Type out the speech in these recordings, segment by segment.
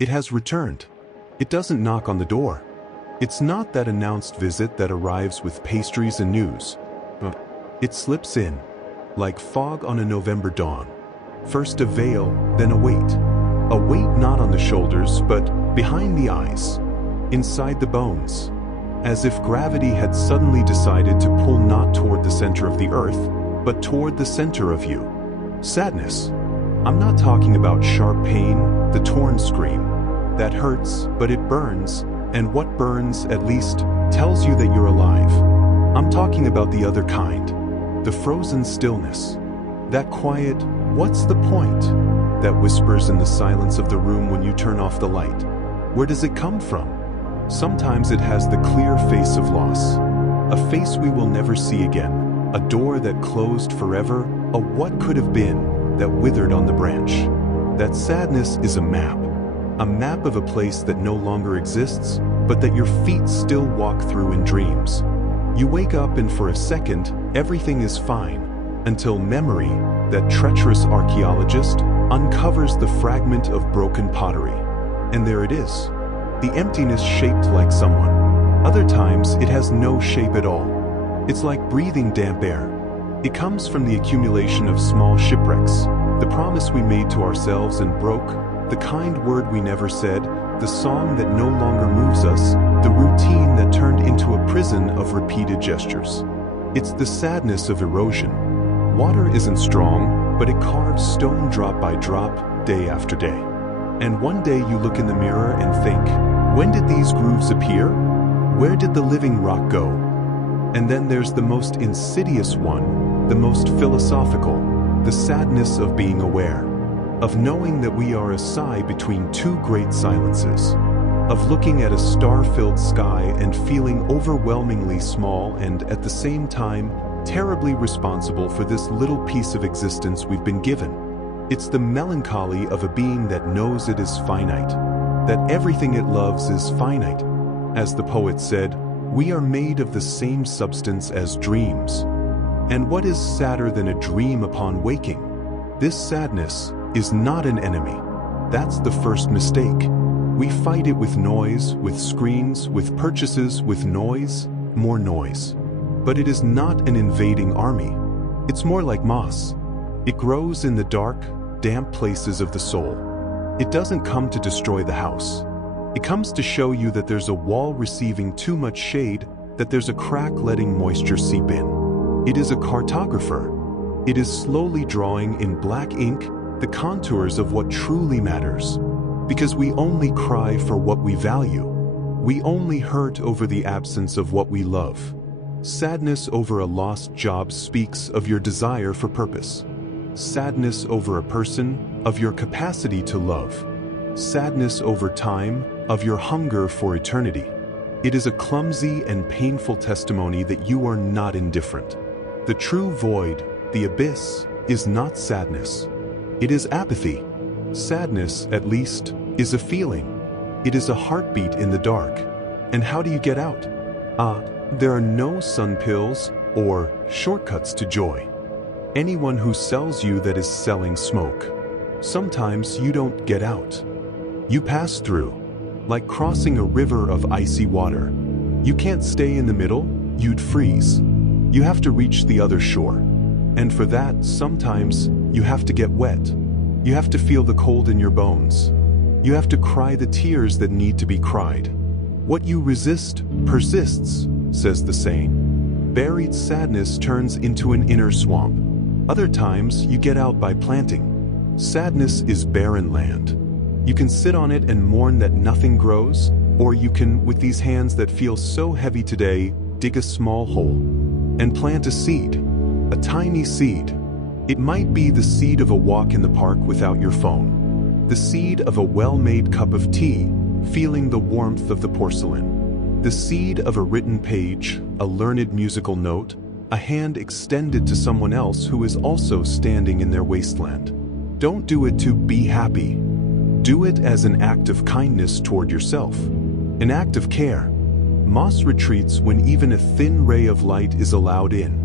It has returned. It doesn't knock on the door. It's not that announced visit that arrives with pastries and news. It slips in, like fog on a November dawn. First a veil, then a weight. A weight not on the shoulders, but behind the eyes, inside the bones. As if gravity had suddenly decided to pull not toward the center of the earth, but toward the center of you. Sadness. I'm not talking about sharp pain, the torn scream. That hurts, but it burns, and what burns, at least, tells you that you're alive. I'm talking about the other kind. The frozen stillness. That quiet, what's the point? That whispers in the silence of the room when you turn off the light. Where does it come from? Sometimes it has the clear face of loss. A face we will never see again. A door that closed forever. A what could have been that withered on the branch. That sadness is a map. A map of a place that no longer exists, but that your feet still walk through in dreams. You wake up and for a second, everything is fine, until memory, that treacherous archaeologist, uncovers the fragment of broken pottery. And there it is. The emptiness shaped like someone. Other times, it has no shape at all. It's like breathing damp air. It comes from the accumulation of small shipwrecks, the promise we made to ourselves and broke, the kind word we never said, the song that no longer moves us, the routine that turned into a prison of repeated gestures. It's the sadness of erosion. Water isn't strong, but it carves stone drop by drop, day after day. And one day you look in the mirror and think, when did these grooves appear? Where did the living rock go? And then there's the most insidious one, the most philosophical, the sadness of being aware. Of knowing that we are a sigh between two great silences, of looking at a star-filled sky and feeling overwhelmingly small and, at the same time, terribly responsible for this little piece of existence we've been given. It's the melancholy of a being that knows it is finite, that everything it loves is finite. As the poet said, we are made of the same substance as dreams. And what is sadder than a dream upon waking? This sadness is not an enemy. That's the first mistake. We fight it with noise, with screens, with purchases, with noise, more noise. But it is not an invading army. It's more like moss. It grows in the dark, damp places of the soul. It doesn't come to destroy the house. It comes to show you that there's a wall receiving too much shade, that there's a crack letting moisture seep in. It is a cartographer. It is slowly drawing in black ink the contours of what truly matters. Because we only cry for what we value. We only hurt over the absence of what we love. Sadness over a lost job speaks of your desire for purpose. Sadness over a person, of your capacity to love. Sadness over time, of your hunger for eternity. It is a clumsy and painful testimony that you are not indifferent. The true void, the abyss, is not sadness. It is apathy. Sadness, at least, is a feeling. It is a heartbeat in the dark. And how do you get out? There are no sun pills or shortcuts to joy. Anyone who sells you that is selling smoke. Sometimes you don't get out. You pass through, like crossing a river of icy water. You can't stay in the middle, you'd freeze. You have to reach the other shore. And for that, sometimes, you have to get wet. You have to feel the cold in your bones. You have to cry the tears that need to be cried. What you resist persists, says the saying. Buried sadness turns into an inner swamp. Other times, you get out by planting. Sadness is barren land. You can sit on it and mourn that nothing grows, or you can, with these hands that feel so heavy today, dig a small hole and plant a seed, a tiny seed. It might be the seed of a walk in the park without your phone, the seed of a well-made cup of tea, feeling the warmth of the porcelain, the seed of a written page, a learned musical note, a hand extended to someone else who is also standing in their wasteland. Don't do it to be happy. Do it as an act of kindness toward yourself, an act of care. Moss retreats when even a thin ray of light is allowed in.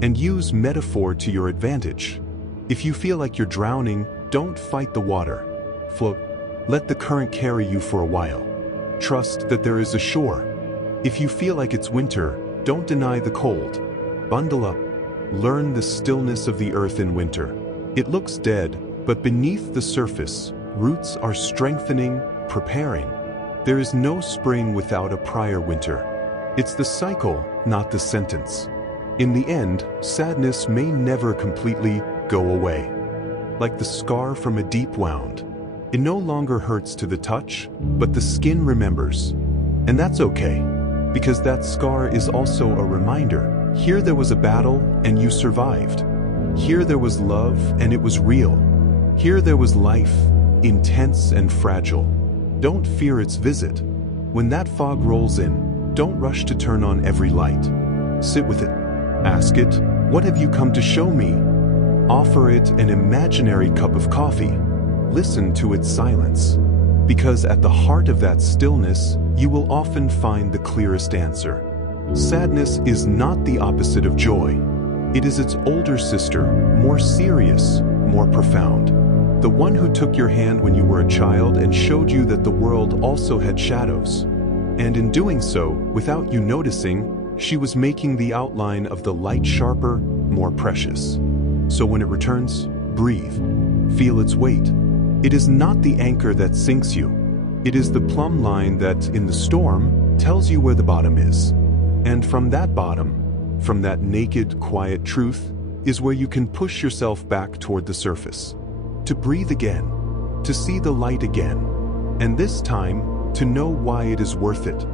And use metaphor to your advantage. If you feel like you're drowning, don't fight the water. Float. Let the current carry you for a while. Trust that there is a shore. If you feel like it's winter, don't deny the cold. Bundle up. Learn the stillness of the earth in winter. It looks dead, but beneath the surface, roots are strengthening, preparing. There is no spring without a prior winter. It's the cycle, not the sentence. In the end, sadness may never completely go away. Like the scar from a deep wound. It no longer hurts to the touch, but the skin remembers. And that's okay, because that scar is also a reminder. Here there was a battle, and you survived. Here there was love, and it was real. Here there was life, intense and fragile. Don't fear its visit. When that fog rolls in, don't rush to turn on every light. Sit with it. Ask it, what have you come to show me? Offer it an imaginary cup of coffee. Listen to its silence. Because at the heart of that stillness, you will often find the clearest answer. Sadness is not the opposite of joy. It is its older sister, more serious, more profound. The one who took your hand when you were a child and showed you that the world also had shadows. And in doing so, without you noticing, she was making the outline of the light sharper, more precious. So when it returns, breathe. Feel its weight. It is not the anchor that sinks you. It is the plumb line that, in the storm, tells you where the bottom is. And from that bottom, from that naked, quiet truth, is where you can push yourself back toward the surface. To breathe again, to see the light again, and this time, to know why it is worth it.